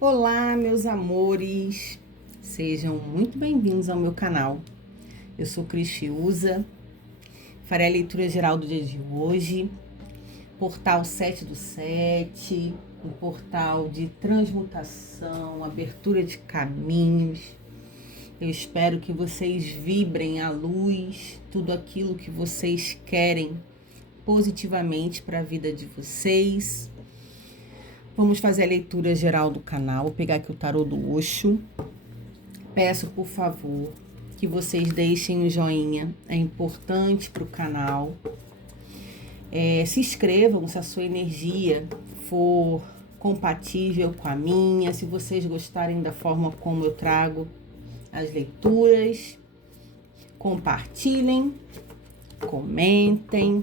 Olá, meus amores, sejam muito bem-vindos ao meu canal. Eu sou Cristiusa, farei a leitura geral do dia de hoje, portal 7/7, um portal de transmutação, abertura de caminhos. Eu espero que vocês vibrem a luz, tudo aquilo que vocês querem positivamente para a vida de vocês. Vamos fazer a leitura geral do canal. Vou pegar aqui o tarô do Osho. Peço, por favor, que vocês deixem um joinha. É importante para o canal. Se inscrevam se a sua energia for compatível com a minha. Se vocês gostarem da forma como eu trago as leituras. Compartilhem, comentem.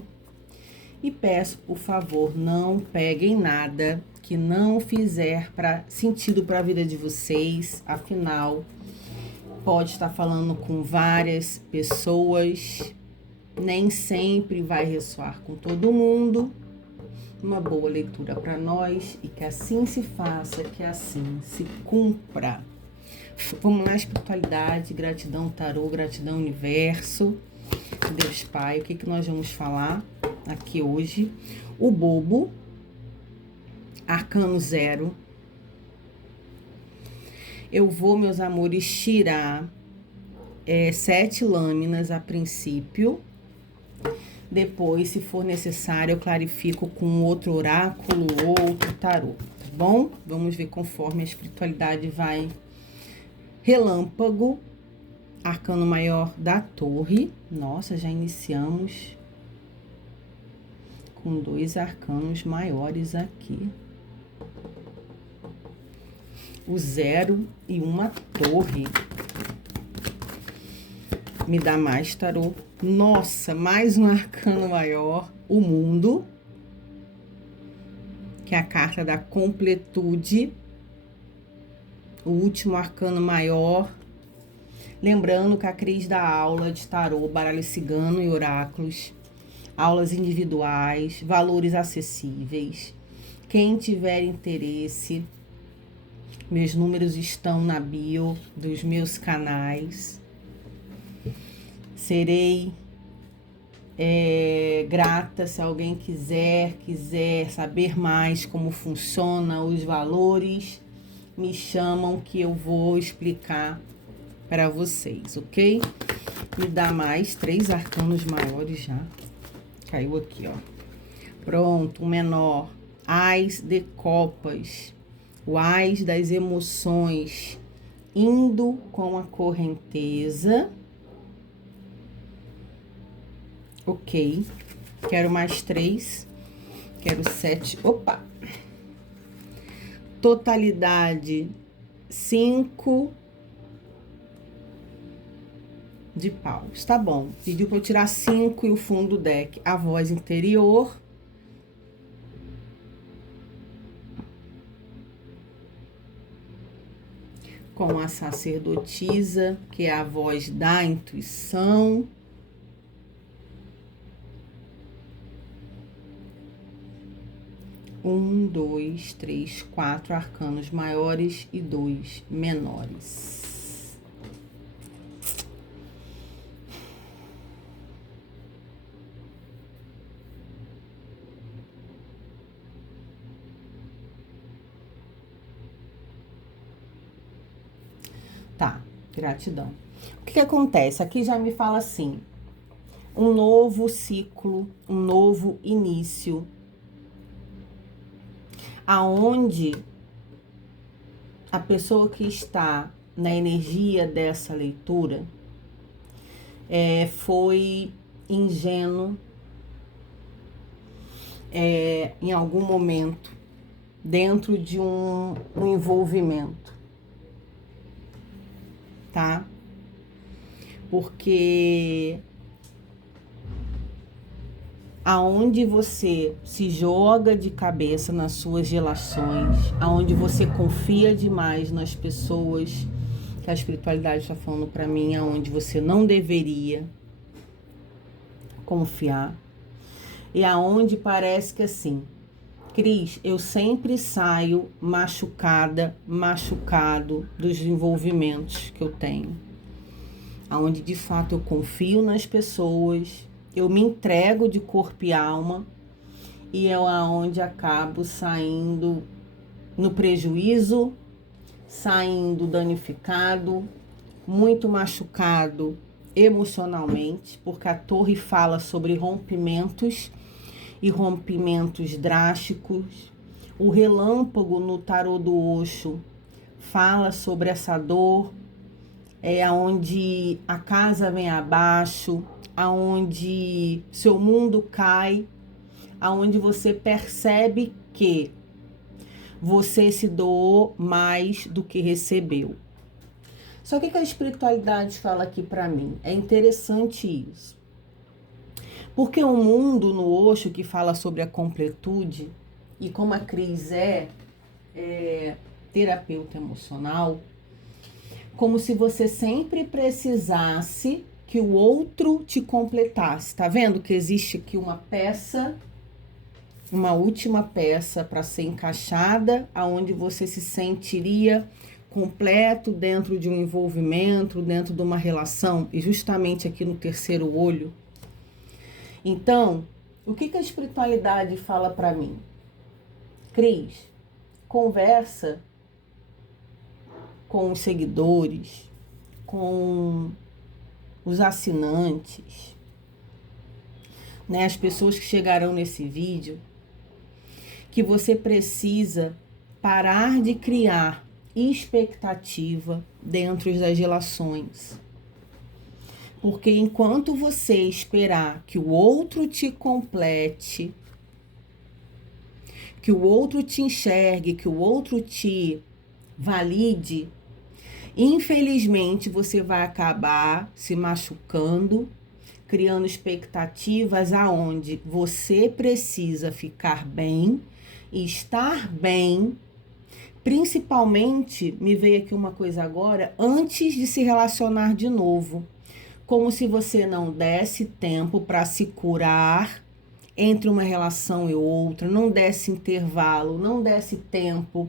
E peço, por favor, não peguem nada que não fizer sentido para a vida de vocês. Afinal, pode estar falando com várias pessoas, nem sempre vai ressoar com todo mundo. Uma boa leitura para nós e que assim se faça, que assim se cumpra. Vamos lá, espiritualidade, gratidão tarô, gratidão universo, Deus Pai. O que nós vamos falar aqui hoje? O bobo, arcano 0. Eu vou, meus amores, tirar 7 lâminas a princípio. Depois, se for necessário, eu clarifico com outro oráculo ou outro tarô, tá bom? Vamos ver conforme a espiritualidade vai. Relâmpago, arcano maior da torre. Nossa, já iniciamos com 2 arcanos maiores aqui. O 0 e uma torre. Me dá mais tarô. Nossa, mais um arcano maior. O mundo, que é a carta da completude. O último arcano maior. Lembrando que a Cris dá aula de tarô, baralho cigano e oráculos. Aulas individuais, valores acessíveis. Quem tiver interesse, meus números estão na bio dos meus canais. Serei grata se alguém quiser saber mais como funciona os valores. Me chamam que eu vou explicar para vocês, ok? Me dá mais 3 arcanos maiores já. Caiu aqui, ó. Pronto, o menor. Ás de copas. O ás das emoções. Indo com a correnteza. Ok. Quero mais 3. Quero 7. Opa! Totalidade 5 de paus. Tá bom. Pediu para eu tirar 5 e o fundo do deck. A voz interior. Com a sacerdotisa, que é a voz da intuição. Um, 2, 3, 4 arcanos maiores e 2 menores. Tá, gratidão. O que acontece? Aqui já me fala assim, um novo ciclo, um novo início, aonde a pessoa que está na energia dessa leitura foi ingênuo em algum momento dentro de um envolvimento, tá? Porque aonde você se joga de cabeça nas suas relações, aonde você confia demais nas pessoas, que a espiritualidade está falando para mim, aonde você não deveria confiar, e aonde parece que assim, Cris, eu sempre saio machucada, machucado dos envolvimentos que eu tenho. Onde de fato eu confio nas pessoas, eu me entrego de corpo e alma e é aonde acabo saindo no prejuízo, saindo danificado, muito machucado emocionalmente, porque a torre fala sobre rompimentos e rompimentos drásticos. O relâmpago no tarô do Osho fala sobre essa dor, aonde a casa vem abaixo, aonde seu mundo cai, aonde você percebe que você se doou mais do que recebeu. Só que a espiritualidade fala aqui para mim? É interessante isso. Porque o mundo no Osho que fala sobre a completude, e como a Cris é terapeuta emocional, como se você sempre precisasse que o outro te completasse. Tá vendo que existe aqui uma peça, uma última peça para ser encaixada, aonde você se sentiria completo dentro de um envolvimento, dentro de uma relação, e justamente aqui no terceiro olho. Então, o que a espiritualidade fala para mim? Cris, conversa com os seguidores, com os assinantes, né, as pessoas que chegarão nesse vídeo, que você precisa parar de criar expectativa dentro das relações. Porque enquanto você esperar que o outro te complete, que o outro te enxergue, que o outro te valide, infelizmente você vai acabar se machucando, criando expectativas aonde você precisa ficar bem e estar bem. Principalmente, me veio aqui uma coisa agora, antes de se relacionar de novo. Como se você não desse tempo para se curar entre uma relação e outra, não desse intervalo, não desse tempo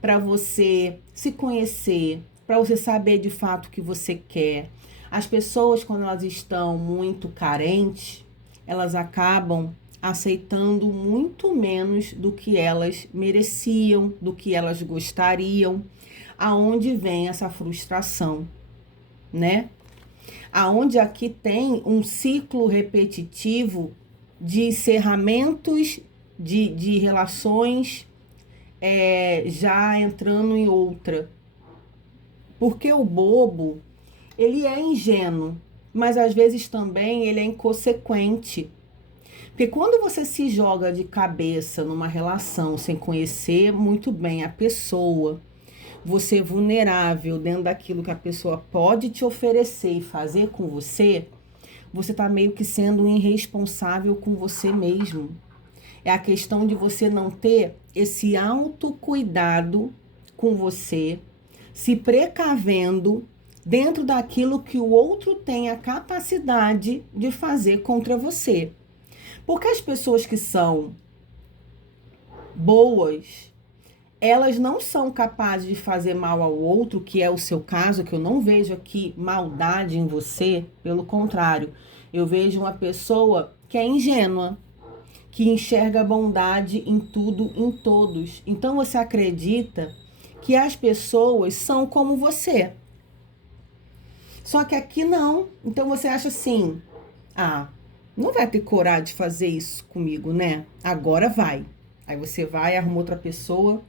para você se conhecer, para você saber de fato o que você quer. As pessoas, quando elas estão muito carentes, elas acabam aceitando muito menos do que elas mereciam, do que elas gostariam, aonde vem essa frustração, né? Aonde aqui tem um ciclo repetitivo de encerramentos de relações já entrando em outra. Porque o bobo, ele é ingênuo, mas às vezes também ele é inconsequente. Porque quando você se joga de cabeça numa relação sem conhecer muito bem a pessoa, você é vulnerável dentro daquilo que a pessoa pode te oferecer e fazer com você, você está meio que sendo um irresponsável com você mesmo. É a questão de você não ter esse autocuidado com você, se precavendo dentro daquilo que o outro tem a capacidade de fazer contra você. Porque as pessoas que são boas, elas não são capazes de fazer mal ao outro, que é o seu caso, que eu não vejo aqui maldade em você, pelo contrário. Eu vejo uma pessoa que é ingênua, que enxerga bondade em tudo, em todos. Então você acredita que as pessoas são como você. Só que aqui não. Então você acha assim, não vai ter coragem de fazer isso comigo, né? Agora vai. Aí você vai, arruma outra pessoa.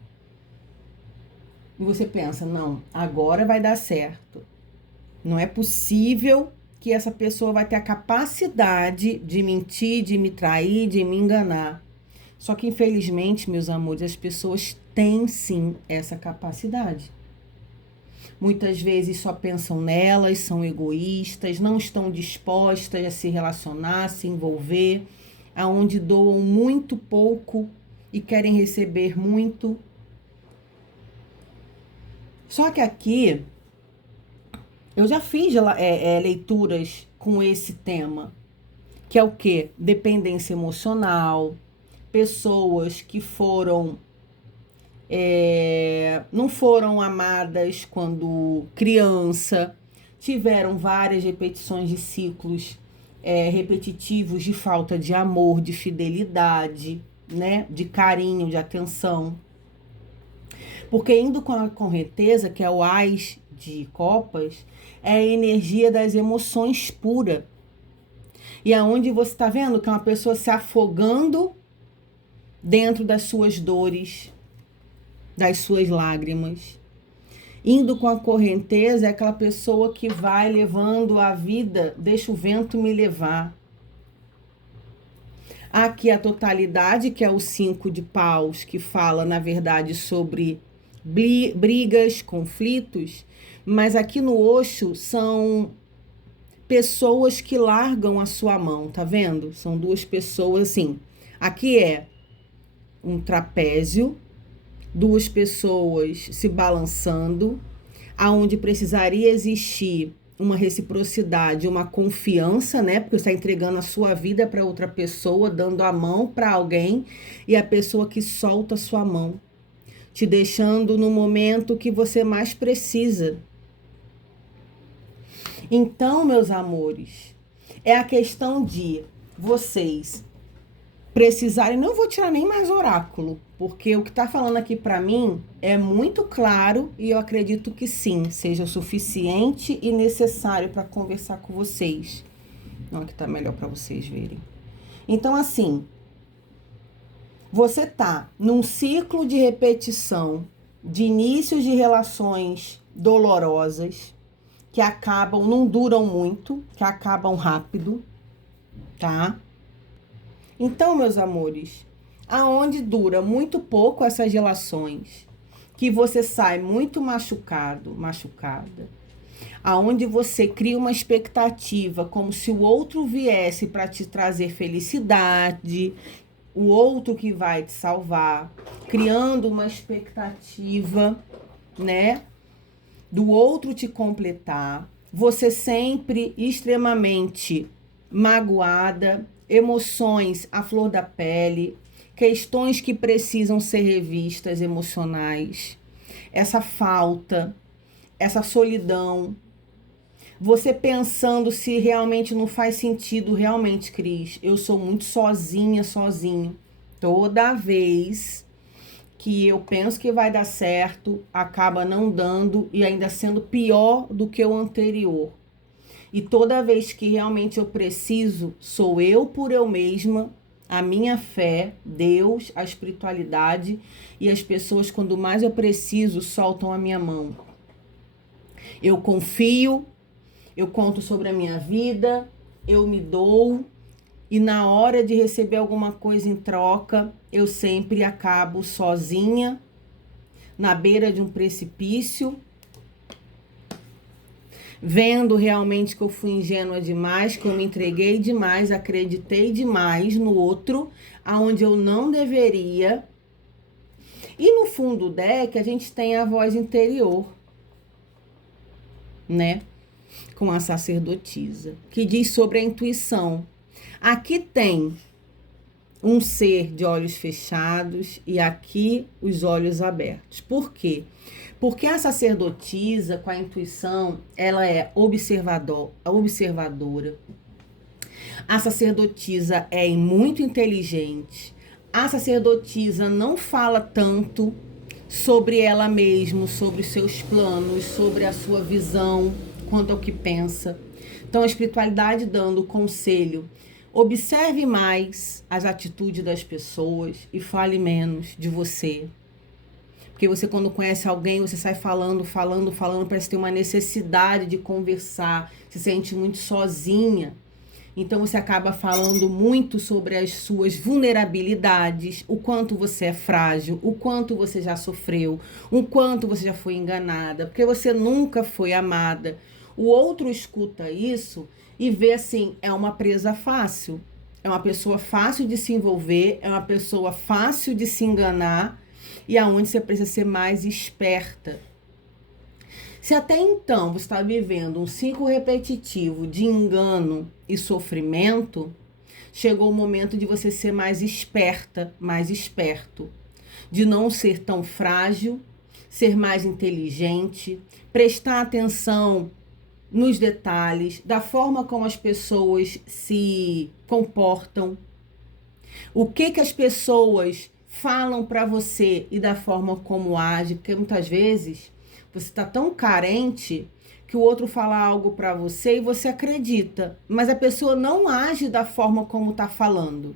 E você pensa, não, agora vai dar certo. Não é possível que essa pessoa vai ter a capacidade de mentir, de me trair, de me enganar. Só que, infelizmente, meus amores, as pessoas têm sim essa capacidade. Muitas vezes só pensam nelas, são egoístas, não estão dispostas a se relacionar, a se envolver, aonde doam muito pouco e querem receber muito. Só que aqui, eu já fiz leituras com esse tema, que é o quê? Dependência emocional, pessoas que não foram amadas quando criança, tiveram várias repetições de ciclos repetitivos de falta de amor, de fidelidade, né? De carinho, de atenção. Porque indo com a correnteza, que é o Ás de Copas, é a energia das emoções pura. E aonde você está vendo que é uma pessoa se afogando dentro das suas dores, das suas lágrimas. Indo com a correnteza é aquela pessoa que vai levando a vida, deixa o vento me levar. Aqui a totalidade, que é o 5 de paus, que fala, na verdade, sobre brigas, conflitos, mas aqui no Osho são pessoas que largam a sua mão, tá vendo? São duas pessoas assim. Aqui é um trapézio, duas pessoas se balançando, aonde precisaria existir uma reciprocidade, uma confiança, né? Porque você está entregando a sua vida para outra pessoa, dando a mão para alguém, e a pessoa que solta a sua mão, te deixando no momento que você mais precisa. Então, meus amores, é a questão de vocês precisarem, não vou tirar nem mais oráculo, porque o que está falando aqui para mim é muito claro e eu acredito que sim, seja suficiente e necessário para conversar com vocês. Não, aqui tá melhor para vocês verem. Então, assim, você tá num ciclo de repetição de inícios de relações dolorosas que acabam, não duram muito, que acabam rápido, tá? Então, meus amores, aonde dura muito pouco essas relações, que você sai muito machucado, machucada, aonde você cria uma expectativa como se o outro viesse para te trazer felicidade, o outro que vai te salvar, criando uma expectativa, né, do outro te completar, você sempre extremamente magoada, emoções à flor da pele, questões que precisam ser revistas emocionais, essa falta, essa solidão, você pensando se realmente não faz sentido, realmente, Cris, eu sou muito sozinha, sozinho. Toda vez que eu penso que vai dar certo, acaba não dando e ainda sendo pior do que o anterior. E toda vez que realmente eu preciso, sou eu por eu mesma, a minha fé, Deus, a espiritualidade e as pessoas, quando mais eu preciso, soltam a minha mão. Eu confio, eu conto sobre a minha vida, eu me dou e na hora de receber alguma coisa em troca, eu sempre acabo sozinha, na beira de um precipício, vendo realmente que eu fui ingênua demais, que eu me entreguei demais, acreditei demais no outro, aonde eu não deveria. E no fundo do deck a gente tem a voz interior, né? Com a sacerdotisa, que diz sobre a intuição. Aqui tem um ser de olhos fechados e aqui os olhos abertos. Por quê? Porque a sacerdotisa, com a intuição, ela é observadora. A sacerdotisa é muito inteligente. A sacerdotisa não fala tanto sobre ela mesma, sobre os seus planos, sobre a sua visão, quanto ao que pensa. Então, a espiritualidade dando conselho. Observe mais as atitudes das pessoas e fale menos de você. Porque você, quando conhece alguém, você sai falando, parece ter uma necessidade de conversar, se sente muito sozinha. Então, você acaba falando muito sobre as suas vulnerabilidades, o quanto você é frágil, o quanto você já sofreu, o quanto você já foi enganada, porque você nunca foi amada. O outro escuta isso e vê assim, é uma presa fácil, é uma pessoa fácil de se envolver, é uma pessoa fácil de se enganar e aonde você precisa ser mais esperta. Se até então você está vivendo um ciclo repetitivo de engano e sofrimento, chegou o momento de você ser mais esperta, mais esperto, de não ser tão frágil, ser mais inteligente, prestar atenção nos detalhes, da forma como as pessoas se comportam, o que as pessoas falam para você e da forma como age, porque muitas vezes você está tão carente que o outro fala algo para você e você acredita, mas a pessoa não age da forma como está falando.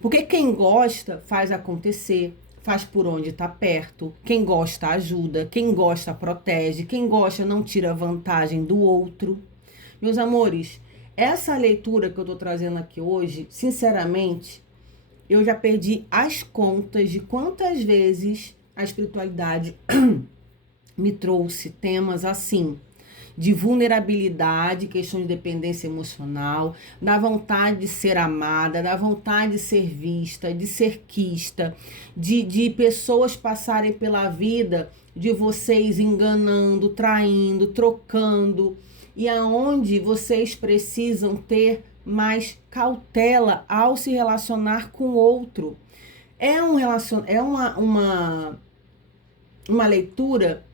Porque quem gosta faz acontecer, faz por onde está perto, quem gosta ajuda, quem gosta protege, quem gosta não tira vantagem do outro. Meus amores, essa leitura que eu estou trazendo aqui hoje, sinceramente, eu já perdi as contas de quantas vezes a espiritualidade me trouxe temas assim, de vulnerabilidade, questão de dependência emocional, da vontade de ser amada, da vontade de ser vista, de ser quista, de pessoas passarem pela vida de vocês enganando, traindo, trocando, e aonde vocês precisam ter mais cautela ao se relacionar com o outro. É uma leitura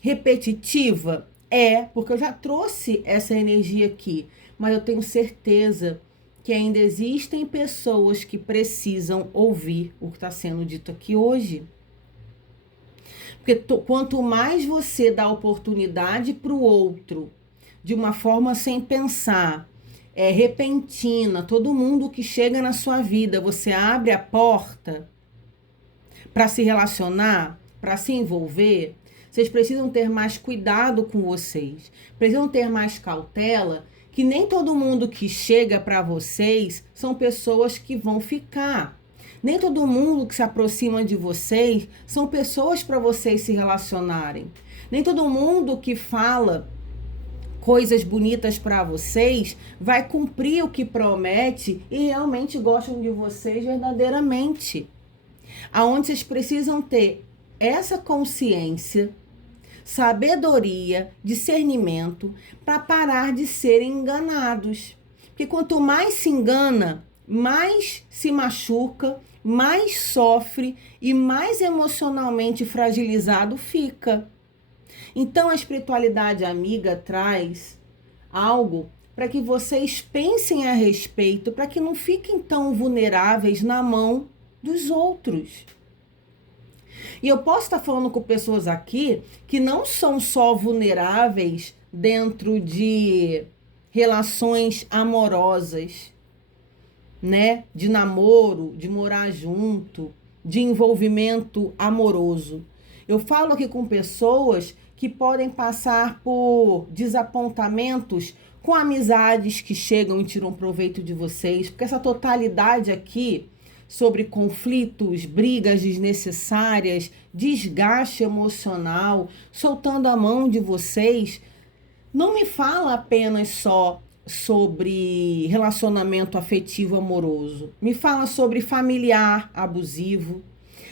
repetitiva? Porque eu já trouxe essa energia aqui, mas eu tenho certeza que ainda existem pessoas que precisam ouvir o que está sendo dito aqui hoje. Porque quanto mais você dá oportunidade para o outro, de uma forma sem pensar, repentina, todo mundo que chega na sua vida, você abre a porta para se relacionar, para se envolver. Vocês precisam ter mais cuidado com vocês. Precisam ter mais cautela, que nem todo mundo que chega para vocês são pessoas que vão ficar. Nem todo mundo que se aproxima de vocês são pessoas para vocês se relacionarem. Nem todo mundo que fala coisas bonitas para vocês vai cumprir o que promete e realmente gostam de vocês verdadeiramente. Aonde vocês precisam ter essa consciência, sabedoria, discernimento, para parar de serem enganados. Porque quanto mais se engana, mais se machuca, mais sofre e mais emocionalmente fragilizado fica. Então a espiritualidade amiga traz algo para que vocês pensem a respeito, para que não fiquem tão vulneráveis na mão dos outros. E eu posso estar falando com pessoas aqui que não são só vulneráveis dentro de relações amorosas, né? De namoro, de morar junto, de envolvimento amoroso. Eu falo aqui com pessoas que podem passar por desapontamentos com amizades que chegam e tiram proveito de vocês, porque essa totalidade aqui sobre conflitos, brigas desnecessárias, desgaste emocional, soltando a mão de vocês, não me fala apenas só sobre relacionamento afetivo amoroso. Me fala sobre familiar abusivo,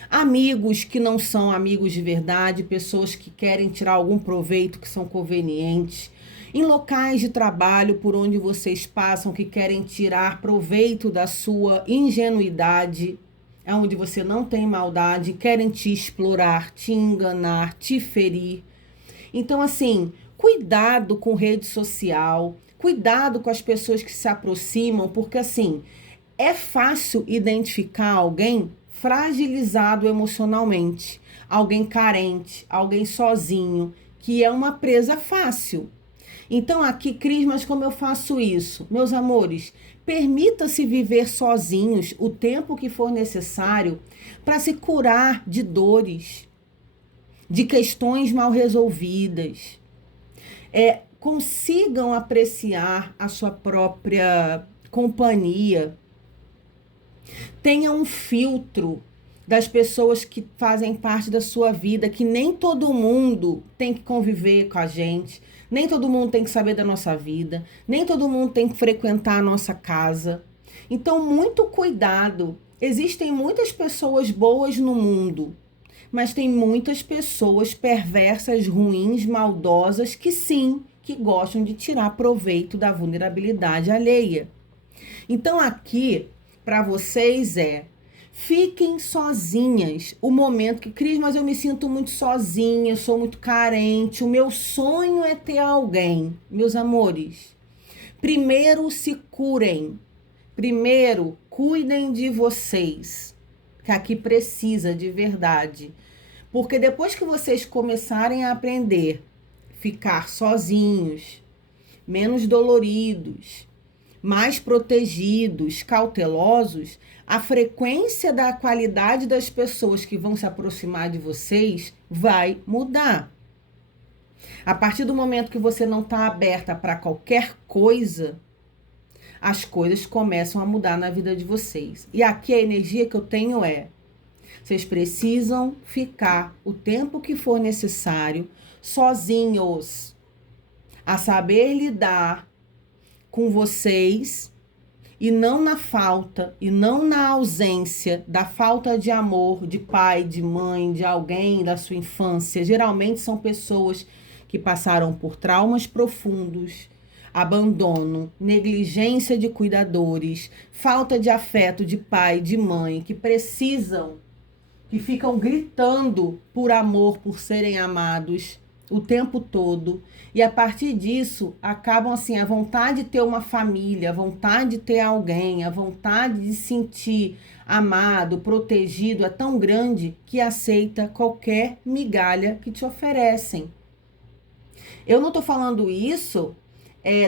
amigos que não são amigos de verdade, pessoas que querem tirar algum proveito, que são convenientes, em locais de trabalho por onde vocês passam, que querem tirar proveito da sua ingenuidade, onde você não tem maldade, querem te explorar, te enganar, te ferir. Então, assim, cuidado com rede social, cuidado com as pessoas que se aproximam, porque, assim, é fácil identificar alguém fragilizado emocionalmente, alguém carente, alguém sozinho, que é uma presa fácil. Então aqui, Cris, mas como eu faço isso? Meus amores, permita-se viver sozinhos o tempo que for necessário para se curar de dores, de questões mal resolvidas. Consigam apreciar a sua própria companhia. Tenha um filtro das pessoas que fazem parte da sua vida, que nem todo mundo tem que conviver com a gente, nem todo mundo tem que saber da nossa vida, nem todo mundo tem que frequentar a nossa casa. Então, muito cuidado. Existem muitas pessoas boas no mundo, mas tem muitas pessoas perversas, ruins, maldosas, que sim, que gostam de tirar proveito da vulnerabilidade alheia. Então aqui, para vocês fiquem sozinhas. O momento que, Cris, mas eu me sinto muito sozinha, eu sou muito carente, o meu sonho é ter alguém. Meus amores, primeiro se curem. Primeiro, cuidem de vocês, que aqui precisa de verdade. Porque depois que vocês começarem a aprender, ficar sozinhos, menos doloridos, mais protegidos, cautelosos, a frequência da qualidade das pessoas que vão se aproximar de vocês vai mudar. A partir do momento que você não está aberta para qualquer coisa, as coisas começam a mudar na vida de vocês. E aqui a energia que eu tenho vocês precisam ficar o tempo que for necessário sozinhos, a saber lidar com vocês e não na falta, e não na ausência da falta de amor, de pai, de mãe, de alguém da sua infância. Geralmente são pessoas que passaram por traumas profundos, abandono, negligência de cuidadores, falta de afeto de pai, de mãe, que precisam, que ficam gritando por amor, por serem amados o tempo todo. E a partir disso, acabam assim, a vontade de ter uma família, a vontade de ter alguém, a vontade de se sentir amado, protegido, é tão grande que aceita qualquer migalha que te oferecem. Eu não tô falando isso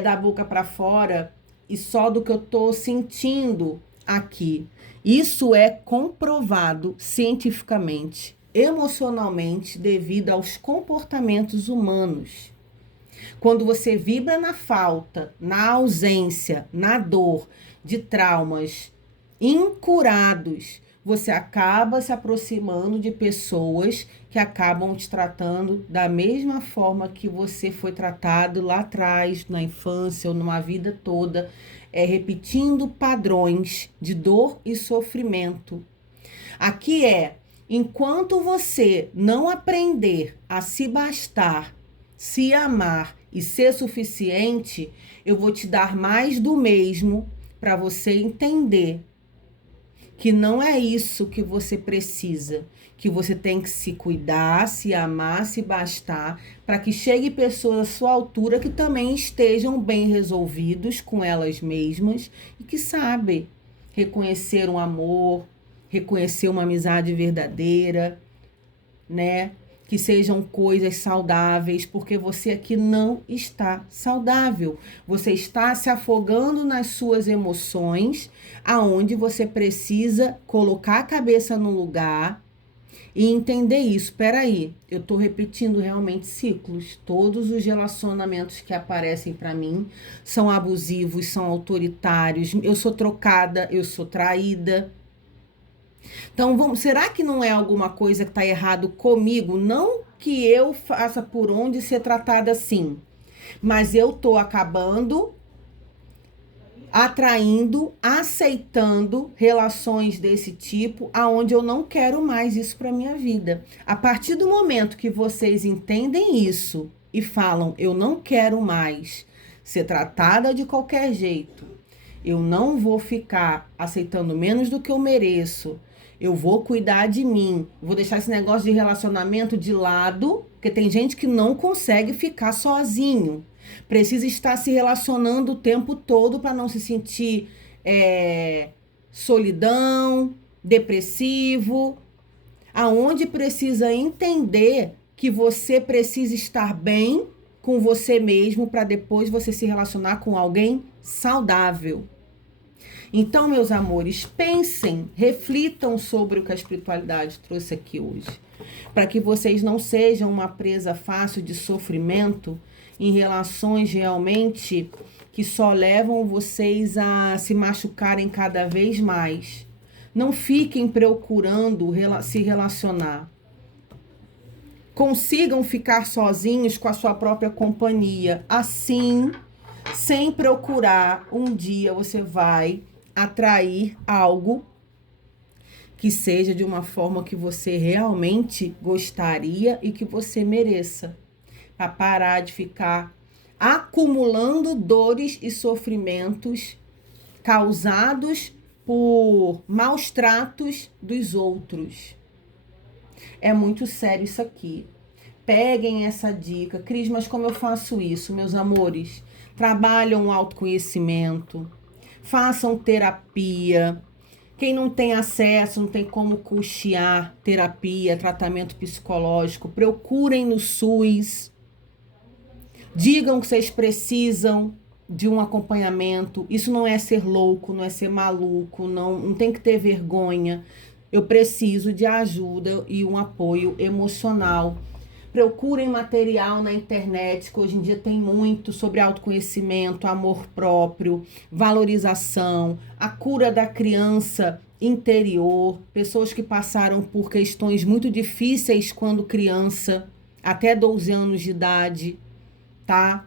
da boca para fora e só do que eu tô sentindo aqui. Isso é comprovado cientificamente, emocionalmente, devido aos comportamentos humanos. Quando você vibra na falta, na ausência, na dor de traumas incurados, você acaba se aproximando de pessoas que acabam te tratando da mesma forma que você foi tratado lá atrás, na infância ou numa vida toda, repetindo padrões de dor e sofrimento. Aqui enquanto você não aprender a se bastar, se amar e ser suficiente, eu vou te dar mais do mesmo para você entender que não é isso que você precisa, que você tem que se cuidar, se amar, se bastar, para que chegue pessoas à sua altura que também estejam bem resolvidos com elas mesmas e que sabem reconhecer um amor, reconhecer uma amizade verdadeira, né? Que sejam coisas saudáveis, porque você aqui não está saudável. Você está se afogando nas suas emoções, aonde você precisa colocar a cabeça no lugar e entender isso. Peraí, eu tô repetindo realmente ciclos. Todos os relacionamentos que aparecem para mim são abusivos, são autoritários. Eu sou trocada, eu sou traída. Então, será que não é alguma coisa que está errado comigo? Não que eu faça por onde ser tratada assim, mas eu tô acabando atraindo, aceitando relações desse tipo, aonde eu não quero mais isso para minha vida. A partir do momento que vocês entendem isso e falam, eu não quero mais ser tratada de qualquer jeito, eu não vou ficar aceitando menos do que eu mereço, eu vou cuidar de mim, vou deixar esse negócio de relacionamento de lado, porque tem gente que não consegue ficar sozinho. Precisa estar se relacionando o tempo todo para não se sentir solidão, depressivo. Aonde precisa entender que você precisa estar bem com você mesmo para depois você se relacionar com alguém saudável. Então, meus amores, pensem, reflitam sobre o que a espiritualidade trouxe aqui hoje, para que vocês não sejam uma presa fácil de sofrimento em relações realmente que só levam vocês a se machucarem cada vez mais. Não fiquem procurando se relacionar. Consigam ficar sozinhos com a sua própria companhia. Assim, sem procurar, um dia você vai atrair algo que seja de uma forma que você realmente gostaria e que você mereça. Para parar de ficar acumulando dores e sofrimentos causados por maus tratos dos outros. É muito sério isso aqui. Peguem essa dica. Cris, mas como eu faço isso, meus amores? Trabalham o autoconhecimento, façam terapia. Quem não tem acesso, não tem como custear terapia, tratamento psicológico, procurem no SUS. Digam que vocês precisam de um acompanhamento. Isso não é ser louco, não é ser maluco, não tem que ter vergonha. Eu preciso de ajuda e um apoio emocional. Procurem material na internet, que hoje em dia tem muito sobre autoconhecimento, amor próprio, valorização, a cura da criança interior, pessoas que passaram por questões muito difíceis quando criança, até 12 anos de idade, tá?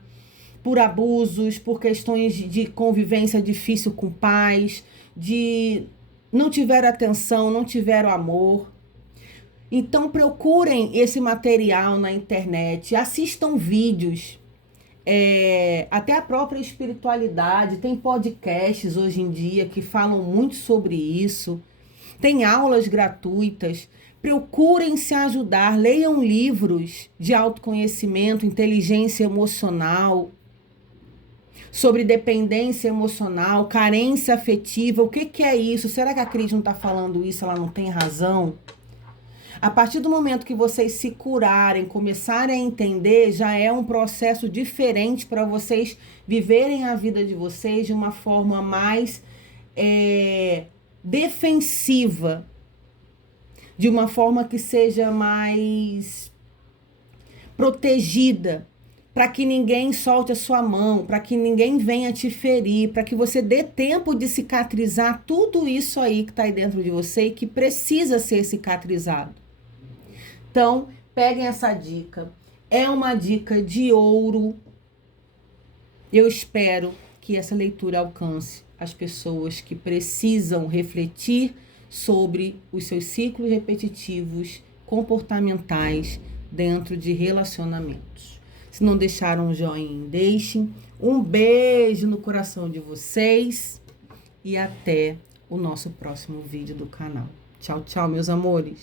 Por abusos, por questões de convivência difícil com pais, de não tiveram atenção, não tiveram amor. Então procurem esse material na internet, assistam vídeos, até a própria espiritualidade, tem podcasts hoje em dia que falam muito sobre isso, tem aulas gratuitas. Procurem se ajudar, leiam livros de autoconhecimento, inteligência emocional, sobre dependência emocional, carência afetiva. O que é isso? Será que a Cris não está falando isso? Ela não tem razão? A partir do momento que vocês se curarem, começarem a entender, já é um processo diferente para vocês viverem a vida de vocês de uma forma mais defensiva, de uma forma que seja mais protegida, para que ninguém solte a sua mão, para que ninguém venha te ferir, para que você dê tempo de cicatrizar tudo isso aí que está aí dentro de você e que precisa ser cicatrizado. Então, peguem essa dica. É uma dica de ouro. Eu espero que essa leitura alcance as pessoas que precisam refletir sobre os seus ciclos repetitivos comportamentais dentro de relacionamentos. Se não deixaram um joinha, deixem. Um beijo no coração de vocês e até o nosso próximo vídeo do canal. Tchau, tchau, meus amores.